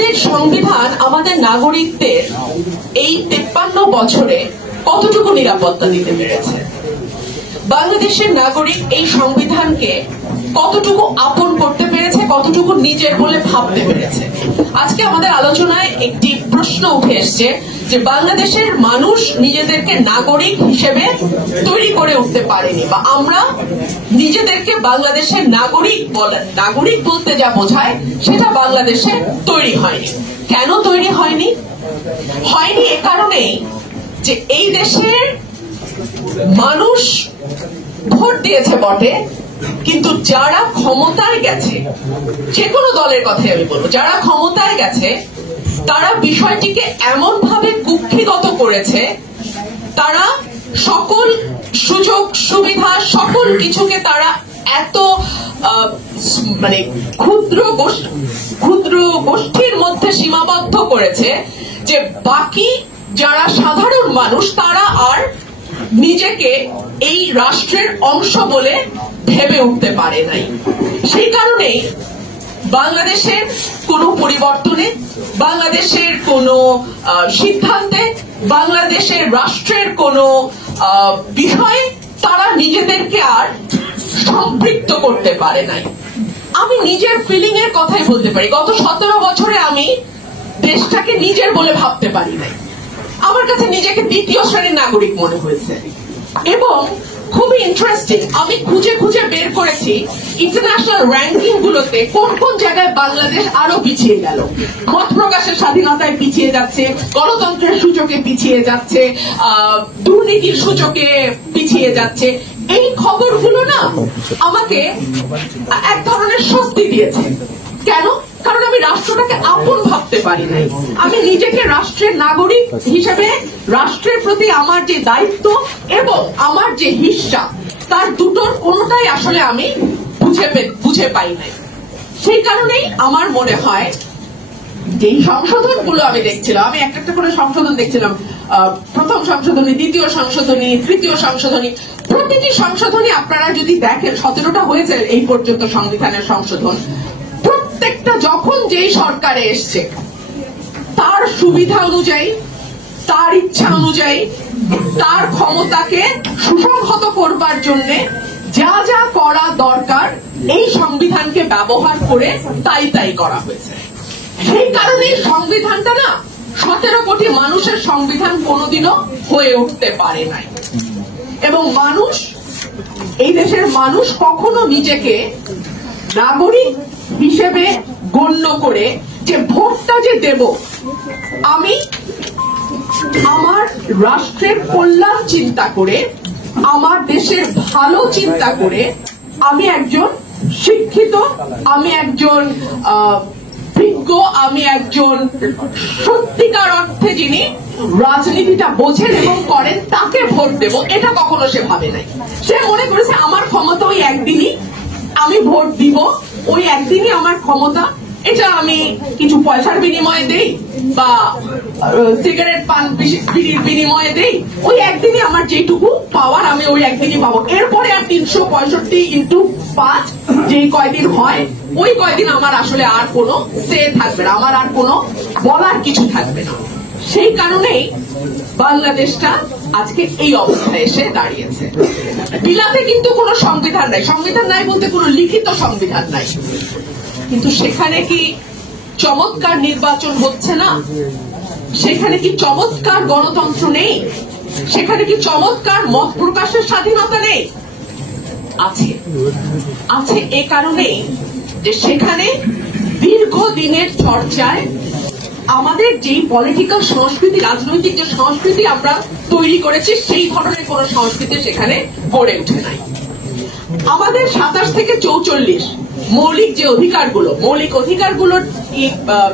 আমাদের সংবিধান আমাদের নাগরিকদের এই 53 বছরে কতটুকু নিরাপত্তা দিতে পেরেছে? বাংলাদেশের নাগরিক এই সংবিধানকে কতটুকু আপন করতে পেরেছে, কতটুকু নিজের বলে ভাবতে পেরেছে? আজকে আমাদের আলোচনায় একটি প্রশ্ন উঠে এসছে যে বাংলাদেশের মানুষ নিজেদেরকে নাগরিক হিসেবে তৈরি করে উঠতে পারেনি, বা আমরা নিজেদেরকে বাংলাদেশের নাগরিক বলতে যা বোঝায় সেটা বাংলাদেশে তৈরি হয়নি। কেন তৈরি হয়নি? হয়নি এ কারণেই যে এই দেশের মানুষ ভোট দিয়েছে বটে, কিন্তু যারা ক্ষমতায় গেছে, যে কোনো দলের কথাই আমি বলবো, যারা ক্ষমতায় গেছে তারা বিষয়টিকে এমন ভাবে কুক্ষিগত করেছে, তারা সকল সুযোগ সুবিধা সকল কিছুকে তারা এত মানে ক্ষুদ্র গোষ্ঠীর মধ্যে সীমাবদ্ধ করেছে যে বাকি যারা সাধারণ মানুষ তারা আর নিজেকে এই রাষ্ট্রের অংশ বলে ভেবে উঠতে পারে নাই। সেই কারণেই বাংলাদেশের কোনো পরিবর্তনে, বাংলাদেশের কোনো সিদ্ধান্তে, বাংলাদেশের রাষ্ট্রের কোনো বিষয়ে তারা নিজেদেরকে আর সম্পৃক্ত করতে পারে নাই। আমি নিজের ফিলিং এর কথাই বলতে পারি, গত 17 বছরে আমি দেশটাকে নিজের বলে ভাবতে পারি নাই। আমার কাছে নিজেকে দ্বিতীয় শ্রেণীর নাগরিক মনে হয়েছে। এবং খুবই ইন্টারেস্টিং, আমি খুঁজে খুঁজে বের করেছি ইন্টারন্যাশনাল র্যাঙ্কিং গুলোতে কোন কোন জায়গায় বাংলাদেশ আরো পিছিয়ে গেল। মত প্রকাশের স্বাধীনতায় পিছিয়ে যাচ্ছে, গণতন্ত্রের সূচকে পিছিয়ে যাচ্ছে, দুর্নীতির সূচকে পিছিয়ে যাচ্ছে। এই খবরগুলো না আমাকে এক ধরনের স্বস্তি দিয়েছে। কেন? কারণ আমি রাষ্ট্রটাকে আপন ভাবতে পারি নাই। আমি নিজেকে রাষ্ট্রের নাগরিক হিসেবে রাষ্ট্রের প্রতি আমার যে দায়িত্ব এবং আমার যে হিস্সা, তার দুটোর কোনোটাই আসলে আমি বুঝে পাই নাই। সেই কারণেই আমার মনে হয় যেই সংশোধনগুলো আমি দেখছিলাম, আমি একটা একটা করে সংশোধন দেখছিলাম, প্রথম সংশোধনী, দ্বিতীয় সংশোধনী, তৃতীয় সংশোধনী, প্রতিটি সংশোধনী আপনারা যদি দেখেন, 17টা হয়েছে এই পর্যন্ত সংবিধানের সংশোধন। প্রত্যেকটা যখন যেই সরকারে এসছে তার সুবিধা অনুযায়ী, তার ইচ্ছা অনুযায়ী, তার ক্ষমতাকে সুসংহত করবার জন্য যা যা করা দরকার এই সংবিধানকে ব্যবহার করে তাই করা হয়েছে। সেই কারণে সংবিধানটা না 17 কোটি মানুষের সংবিধান কোনোদিনও হয়ে উঠতে পারে নাই। এবং মানুষ, এই দেশের মানুষ কখনো নিজেকে নাগরিক হিসেবে গণ্য করে যে ভোটটা যে দেব, আমি আমার রাষ্ট্রের কল্যাণ চিন্তা করে, আমার দেশের ভালো চিন্তা করে, আমি একজন শিক্ষিত, আমি একজন বিজ্ঞ, আমি একজন সত্যিকার অর্থে যিনি রাজনীতিটা বোঝেন এবং করেন তাকে ভোট দেব, এটা কখনো সে ভাবে নাই। সে মনে করেছে আমার ক্ষমতা ওই একদিনই, আমি ভোট দিব ওই একদিনই আমার ক্ষমতা, এটা আমি কিছু পয়সার বিনিময়ে দেই বা সিগারেট পান বিড়ির বিনিময়ে দেই, ওই একদিনই আমার যেটুকু পাওয়ার আমি ওই একদিনই পাবো। এরপরে আর 365x5 যেই কয়দিন হয় ওই কয়দিন আমার আসলে আর কোনো সে থাকবে না, আমার আর কোনো বলার কিছু থাকবে না। সেই কারণেই বাংলাদেশটা আজকে এই অবস্থায় এসে দাঁড়িয়েছে। বিলাতে কিন্তু কোনো সংবিধান নাই, সংবিধান নাই বলতে কোনো লিখিত সংবিধান নাই, কিন্তু সেখানে কি চমৎকার নির্বাচন হচ্ছে না? সেখানে কি চমৎকার গণতন্ত্র নেই? সেখানে কি চমৎকার মত প্রকাশের স্বাধীনতা নেই? আছে। আছে এ কারণেই যে সেখানে দীর্ঘদিনের চর্চায় আমাদের যেই পলিটিক্যাল সংস্কৃতি, রাজনৈতিক যে সংস্কৃতি আমরা তৈরি করেছি, সেই ধরনের কোন সংস্কৃতি সেখানে গড়ে উঠে নাই। আমাদের 27 থেকে 44 মৌলিক যে অধিকারগুলো, মৌলিক অধিকারগুলোর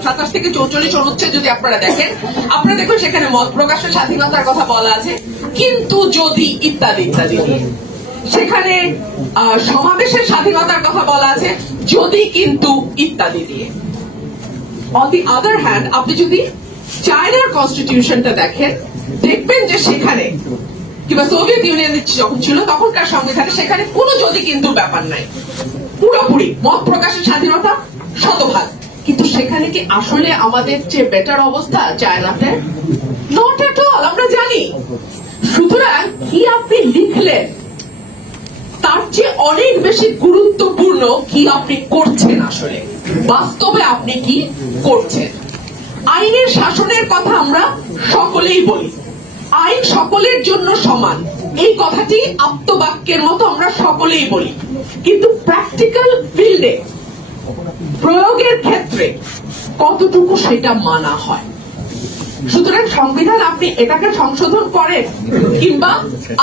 27 থেকে 44 অনুচ্ছেদ যদি আপনারা দেখেন, আপনারা দেখবেন সেখানে মত প্রকাশের স্বাধীনতার কথা বলা আছে, কিন্তু যদি ইত্যাদি ইত্যাদি নিয়ে। সেখানে সমাবেশের স্বাধীনতার কথা বলা আছে, যদি কিন্তু ইত্যাদি দিয়ে। অন দি আদার হ্যান্ড, আপনি যদি চায়নার কনস্টিটিউশনটা দেখেন, দেখবেন যে সেখানে কিংবা সোভিয়েত ইউনিয়ন যখন ছিল তখনকার সংবিধানে সেখানে কোনো যদি কিন্তু ব্যাপার নাই, পুরোপুরি মত প্রকাশের স্বাধীনতা 100%। কিন্তু সেখানে কি আসলে আমাদের যে বেটার অবস্থা চায়নাতে? নট এট অল, আমরা জানি। সুতরাং কি আপনি লিখলেন তার চেয়ে অনেক বেশি গুরুত্বপূর্ণ কি আপনি করছেন, আসলে বাস্তবে আপনি কি করছেন। আইনের শাসনের কথা আমরা সকলেই বলি, আইন সকলের জন্য সমান, এই কথাটি আপ্তবাক্যের মতো আমরা সকলেই বলি, কিন্তু প্র্যাকটিক্যাল ফিল্ডে প্রয়োগের ক্ষেত্রে কতটুকু সেটা মানা হয়। সুতরাং সংবিধান আপনি এটাকে সংশোধন করেন কিংবা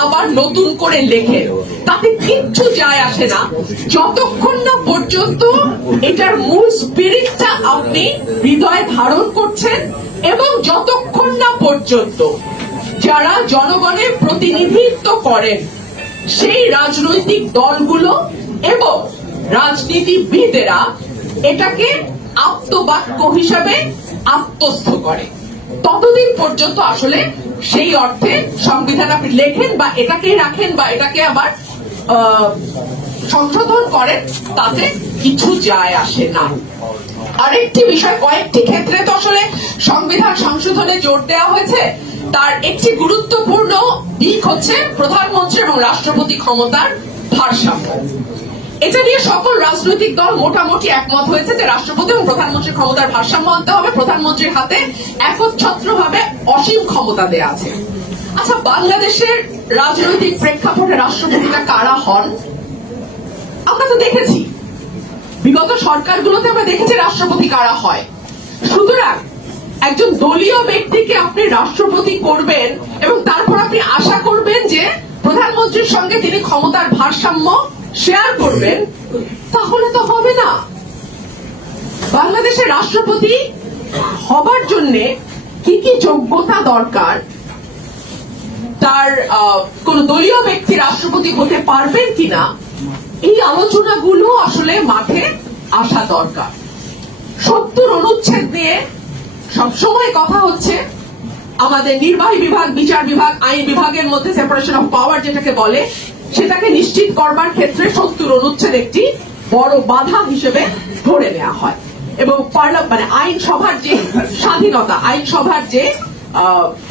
আবার নতুন করে লেখেন, তাতে কিচ্ছু যায় আসে না, যতক্ষণ না পর্যন্ত এটার মূল স্পিরিটটা আপনি হৃদয়ে ধারণ করছেন এবং যতক্ষণ না পর্যন্ত যারা জনগণের প্রতিনিধিত্ব করেন সেই রাজনৈতিক দলগুলো এবং রাজনীতিবিদেরা এটাকে আপ্তবাক্য হিসাবে আত্মস্থ করে, ততদিন পর্যন্ত আসলে সেই অর্থে সংবিধান আপনি লেখেন বা এটাকেই রাখেন বা এটাকে আবার সংশোধন করেন, তাতে কিছু যায় আসে না। আরেকটি বিষয়, কয়েকটি ক্ষেত্রে তো আসলে সংবিধান সংশোধনে জোর দেওয়া হয়েছে, তার একটি গুরুত্বপূর্ণ দিক হচ্ছে প্রধানমন্ত্রী এবং রাষ্ট্রপতি ক্ষমতার ভারসাম্য। এটা নিয়ে সকল রাজনৈতিক দল মোটামুটি একমত হয়েছে যে রাষ্ট্রপতি এবং প্রধানমন্ত্রীর ক্ষমতার ভারসাম্য আনতে হবে, প্রধানমন্ত্রীর হাতে একচ্ছত্রভাবে অসীম ক্ষমতা দেয়া আছে। আচ্ছা, বাংলাদেশের রাজনৈতিক প্রেক্ষাপটে রাষ্ট্রপতিটা কারা হন আমরা তো দেখেছি, বিগত সরকারগুলোতে আমরা দেখেছি রাষ্ট্রপতি কারা হয়। সুতরাং একজন দলীয় ব্যক্তিকে আপনি রাষ্ট্রপতি করবেন এবং তারপর আপনি আশা করবেন যে প্রধানমন্ত্রীর সঙ্গে তিনি ক্ষমতার ভারসাম্য শেয়ার করবেন, তাহলে তো হবে না। বাংলাদেশের রাষ্ট্রপতি হবার জন্য কি কি যোগ্যতা দরকার, তার কোন দলীয় ব্যক্তি রাষ্ট্রপতি হতে পারবেন কিনা, এই আলোচনাগুলো আসলে মাঠে আসা দরকার। 70 অনুচ্ছেদ নিয়ে সবসময় কথা হচ্ছে, আমাদের নির্বাহী বিভাগ, বিচার বিভাগ, আইন বিভাগের মধ্যে সেপারেশন অফ পাওয়ার যেটাকে বলে, সেটাকে নিশ্চিত করবার ক্ষেত্রে 70 অনুচ্ছেদ একটি বড় বাধা হিসেবে ধরে নেওয়া হয় এবং মানে আইনসভার যে স্বাধীনতা, আইনসভার যে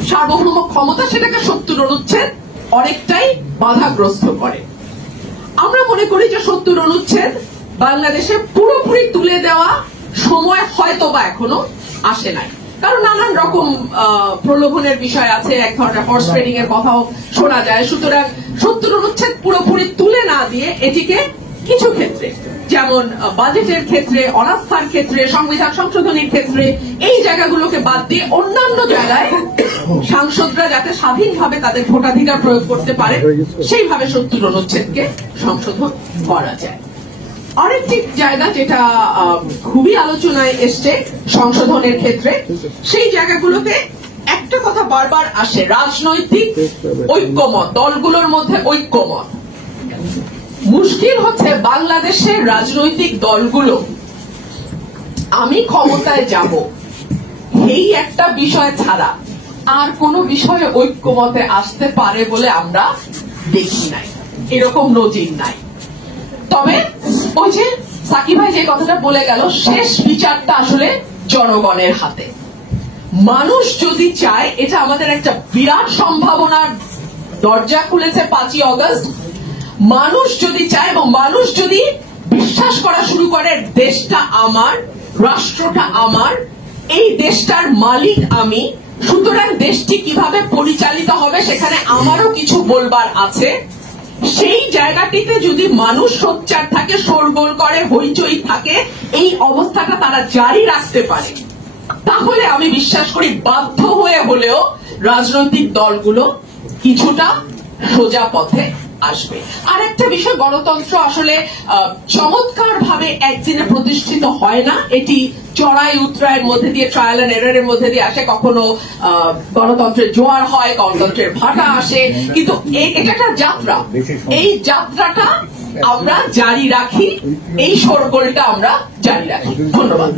সার্বভৌম ক্ষমতা, সেটাকে 70 অনুচ্ছেদ অনেকটাই বাধাগ্রস্ত করে। আমরা মনে করি যে 70 অনুচ্ছেদ বাংলাদেশে পুরোপুরি তুলে দেওয়া সময় হয়তো বা এখনো আসে নাই, কারণ নানান রকম প্রলোভনের বিষয় আছে, এক ধরনের হর্স ট্রেডিং এর কথাও শোনা যায়। সুতরাং 70 অনুচ্ছেদ পুরোপুরি তুলে না দিয়ে এটিকে কিছু ক্ষেত্রে, যেমন বাজেটের ক্ষেত্রে, অনাস্থার ক্ষেত্রে, সংবিধান সংশোধনের ক্ষেত্রে, এই জায়গাগুলোকে বাদ দিয়ে অন্যান্য জায়গায় সাংসদরা যাতে স্বাধীনভাবে তাদের ভোটাধিকার প্রয়োগ করতে পারে সেইভাবে 70 অনুচ্ছেদকে সংশোধন করা যায়। আরেকটি জায়গা যেটা খুবই আলোচনায় এসছে সংশোধনের ক্ষেত্রে, সেই জায়গাগুলোতে একটা কথা বারবার আসে, রাজনৈতিক ঐক্যমত, দলগুলোর মধ্যে ঐক্যমত। মুশকিল হচ্ছে বাংলাদেশের রাজনৈতিক দলগুলো আমি ক্ষমতায় যাব এই একটা বিষয় ছাড়া আর কোন বিষয়ে ঐক্যমতে আসতে পারে বলে আমরা দেখি নাই, এরকম নজির নাই। তবে ওই যে সাকিব ভাই যে কথাটা বলে গেল, শেষ বিচারটা আসলে জনগণের হাতে। মানুষ যদি চায়, এটা আমাদের একটা বিরাট সম্ভাবনার দরজা খুলেছে 5ই অগস্ট। মানুষ যদি চায় এবং মানুষ যদি বিশ্বাস করা শুরু করে দেশটা আমার, রাষ্ট্রটা আমার, এই দেশটার মালিক আমি, সুতরাং দেশটি কিভাবে পরিচালিত হবে সেখানে আমারও কিছু বলবার আছে, সেই জায়গাটিতে যদি মানুষ সোচ্চার থাকে, শোরগোল করে, হইচই থাকে, এই অবস্থাটা তারা জারি রাখতে পারে, তাহলে আমি বিশ্বাস করি বাধ্য হয়ে হলেও রাজনৈতিক দলগুলো কিছুটা সোজা পথে আসবে। আর একটা বিষয়, গণতন্ত্র আসলে চমৎকার ভাবে একদিনে প্রতিষ্ঠিত হয় না, এটি চড়াই উতরায়ের মধ্যে দিয়ে, ট্রায়াল এন্ড এররের মধ্যে দিয়ে আসে। কখনো গণতন্ত্রের জোয়ার হয়, গণতন্ত্রের ভাটা আসে, কিন্তু এটা একটা যাত্রা। এই যাত্রাটা আমরা জারি রাখি, এই শোরগোলটা আমরা জারি রাখি। ধন্যবাদ।